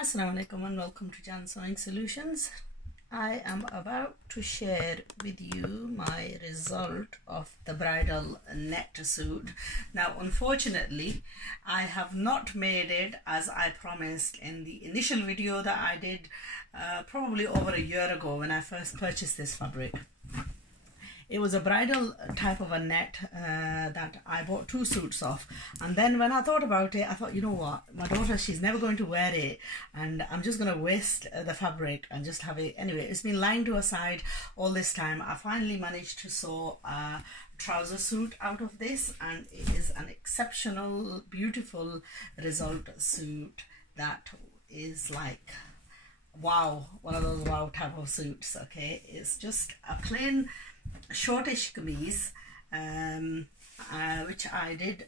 Assalamu alaikum and welcome to Jan Sewing Solutions. I am about to share with you my result of the bridal net suit. Now unfortunately I have not made it as I promised in the initial video that I did probably over a year ago when I first purchased this fabric. It was a bridal type of a net that I bought 2 suits of, and then when I thought about it, I thought, you know what, my daughter, she's never going to wear it and I'm just going to waste the fabric and just have it. Anyway, it's been lying to a side all this time. I finally managed to sew a trouser suit out of this, and it is an exceptional, beautiful result suit that is like wow, one of those wow type of suits. Okay, it's just a plain shortish camise which I did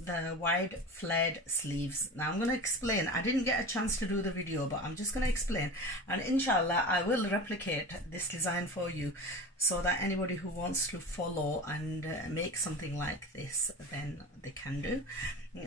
the wide flared sleeves. Now I'm going to explain. I didn't get a chance to do the video, but I'm just going to explain, and inshallah I will replicate this design for you so that anybody who wants to follow and make something like this, then they can do.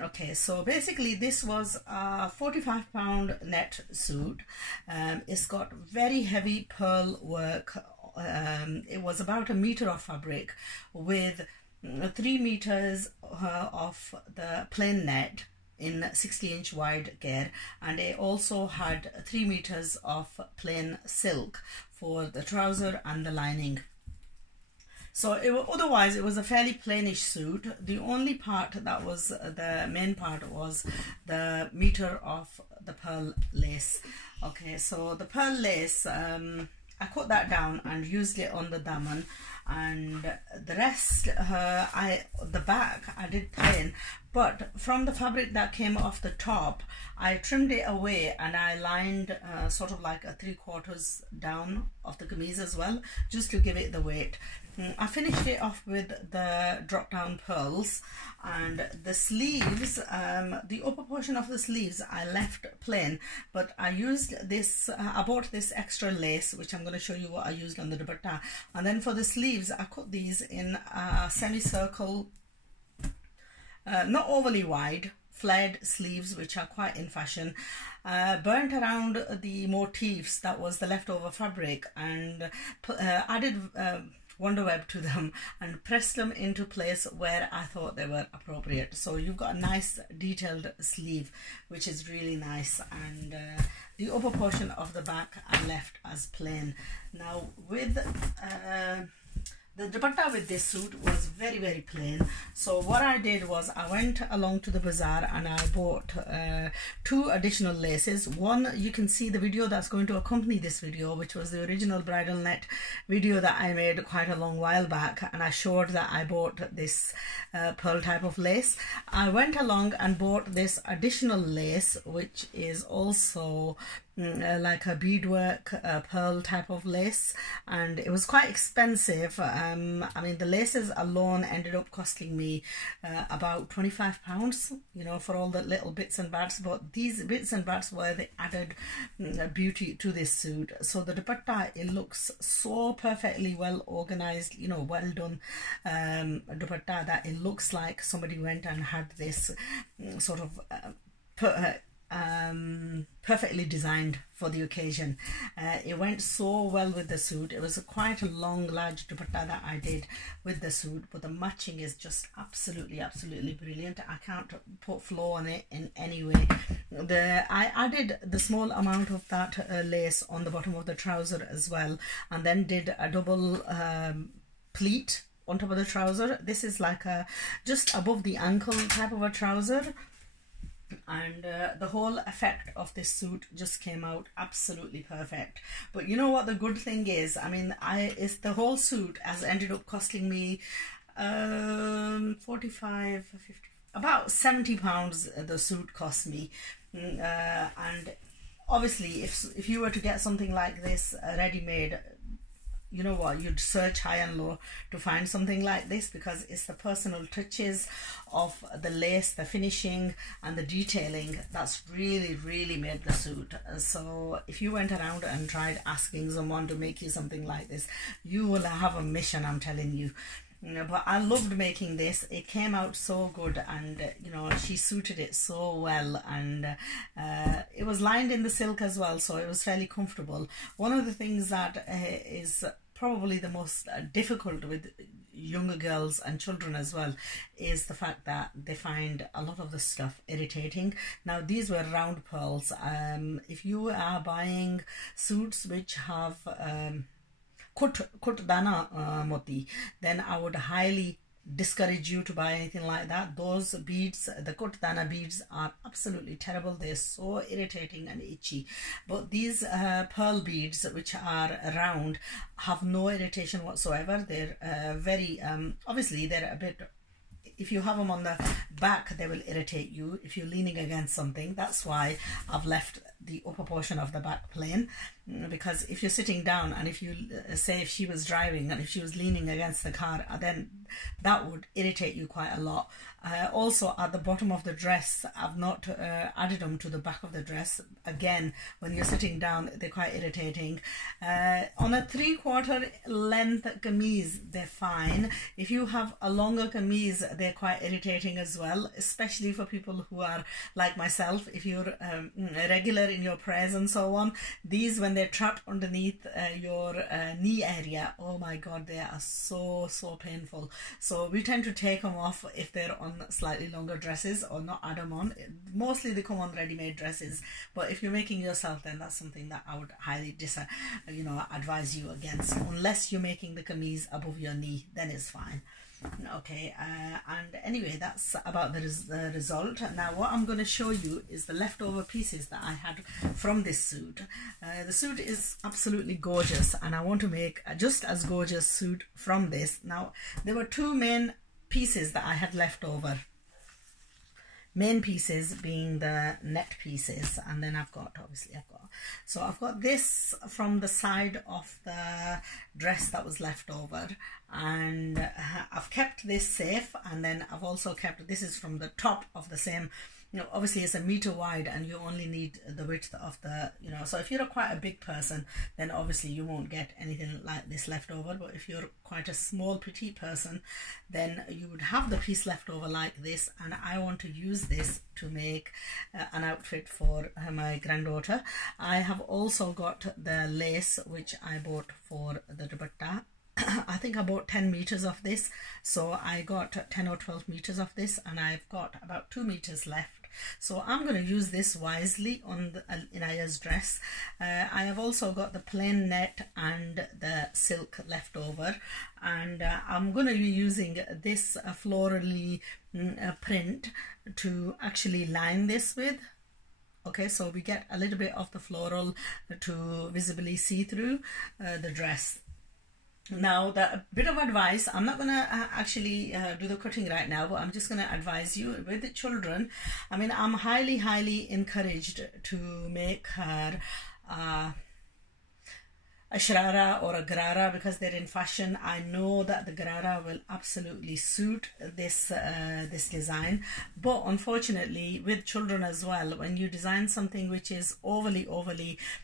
Okay, so basically this was a 45-pound net suit. It's got very heavy pearl work. It was about 1 meter of fabric with 3 meters of the plain net in 60-inch wide gear, and it also had 3 meters of plain silk for the trouser and the lining. So otherwise it was a fairly plainish suit. The only part that was the main part was the meter of the pearl lace. Okay, so the pearl lace, I cut that down and used it on the daman, and the rest, the back I did plain, but from the fabric that came off the top, I trimmed it away and I lined sort of like a 3/4 down of the camise as well, just to give it the weight. I finished it off with the drop down pearls, and the sleeves, the upper portion of the sleeves I left plain, but I used this, I bought this extra lace, which I'm going to show you what I used on the dupatta, and then for the sleeves I cut these in a semicircle, not overly wide, flared sleeves which are quite in fashion, burnt around the motifs that was the leftover fabric, and added wonder web to them and pressed them into place where I thought they were appropriate. So you've got a nice detailed sleeve which is really nice, and the upper portion of the back I left as plain. Now with the dupatta with this suit was very plain, so what I did was I went along to the bazaar and I bought 2 additional laces. One, you can see the video that's going to accompany this video, which was the original bridal net video that I made quite a long while back, and I showed that I bought this pearl type of lace. I went along and bought this additional lace, which is also like a beadwork pearl type of lace, and it was quite expensive. I mean, the laces alone ended up costing me about £25, you know, for all the little bits and bats, but these bits and bats were the added beauty to this suit. So the dupatta, it looks so perfectly well organized, you know, well done dupatta, that it looks like somebody went and had this sort of perfectly designed for the occasion. It went so well with the suit. It was quite a long large dupatta that I did with the suit, but the matching is just absolutely brilliant. I can't put flaw on it in any way. I added the small amount of that lace on the bottom of the trouser as well, and then did a double pleat on top of the trouser. This is like a just above the ankle type of a trouser, and the whole effect of this suit just came out absolutely perfect. But you know what the good thing is, I mean, the whole suit has ended up costing me 45, 50, about £70 the suit cost me, and obviously if you were to get something like this ready-made, you know what, you'd search high and low to find something like this, because it's the personal touches of the lace, the finishing and the detailing that's really made the suit. So if you went around and tried asking someone to make you something like this, you will have a mission, I'm telling you. But I loved making this. It came out so good, and you know, she suited it so well, and it was lined in the silk as well, so it was fairly comfortable. One of the things that is probably the most difficult with younger girls and children as well is the fact that they find a lot of the stuff irritating. Now these were round pearls. If you are buying suits which have kut dana moti, then I would highly discourage you to buy anything like that. Those beads, the kut dana beads, are absolutely terrible. They're so irritating and itchy. But these pearl beads, which are round, have no irritation whatsoever. They're very obviously they're a bit, if you have them on the back, they will irritate you if you're leaning against something. That's why I've left the upper portion of the back plain, because if you're sitting down, and if you say if she was driving and if she was leaning against the car, then that would irritate you quite a lot. Also at the bottom of the dress, I've not added them to the back of the dress. Again, when you're sitting down, they're quite irritating. On a 3/4 length camise, they're fine. If you have a longer camise, they're quite irritating as well, especially for people who are like myself. If you're regular in your prayers and so on, these, when they're trapped underneath your knee area, oh my god, they are so painful. So we tend to take them off if they're on slightly longer dresses, or not add them on. Mostly they come on ready-made dresses, but if you're making yourself, then that's something that I would highly advise you against. Unless you're making the camise above your knee, then it's fine. Okay, and anyway, that's about the result. Now what I'm going to show you is the leftover pieces that I had from this suit. The suit is absolutely gorgeous, and I want to make a just as gorgeous suit from this. Now there were two main pieces that I had left over. Main pieces being the net pieces, and then I've got this from the side of the dress that was left over, and I've kept this safe. And then I've also kept, this is from the top of the same, you know, obviously it's 1 meter wide, and you only need the width of the, you know, so if you're quite a big person, then obviously you won't get anything like this left over. But if you're quite a small petite person, then you would have the piece left over like this. And I want to use this to make an outfit for my granddaughter. I have also got the lace which I bought for the dupatta. I think I bought 10 meters of this, so I got 10 or 12 meters of this, and I've got about 2 meters left. So I'm going to use this wisely on the, Inaya's dress. I have also got the plain net and the silk left over, and I'm going to be using this florally print to actually line this with. Okay, so we get a little bit of the floral to visibly see through the dress. Now, the bit of advice, I'm not going to actually do the cutting right now, but I'm just going to advise you with the children. I mean, I'm highly encouraged to make her a sharara or a garara, because they're in fashion. I know that the garara will absolutely suit this this design, but unfortunately with children as well, when you design something which is overly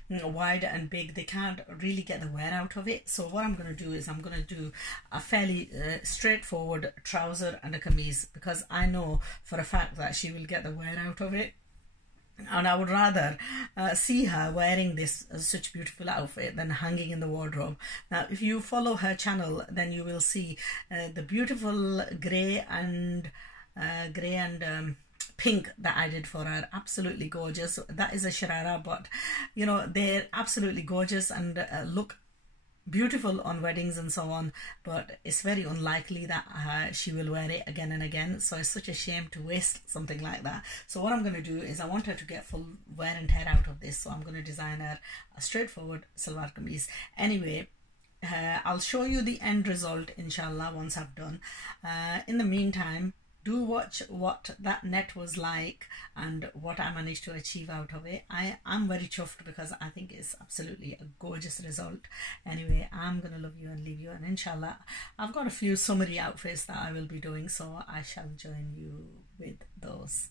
wide and big, they can't really get the wear out of it. So what I'm going to do is I'm going to do a fairly straightforward trouser and a camise, because I know for a fact that she will get the wear out of it. And I would rather see her wearing this such beautiful outfit than hanging in the wardrobe. Now, if you follow her channel, then you will see the beautiful grey and pink that I did for her. Absolutely gorgeous. That is a sharara, but you know, they're absolutely gorgeous and look beautiful on weddings and so on, but it's very unlikely that she will wear it again and again. So it's such a shame to waste something like that. So what I'm going to do is I want her to get full wear and tear out of this, so I'm going to design her a straightforward salwar kameez. Anyway, I'll show you the end result inshallah once I've done. In the meantime, do watch what that net was like and what I managed to achieve out of it. I'm very chuffed because I think it's absolutely a gorgeous result. Anyway, I'm gonna love you and leave you, and inshallah I've got a few summary outfits that I will be doing, so I shall join you with those.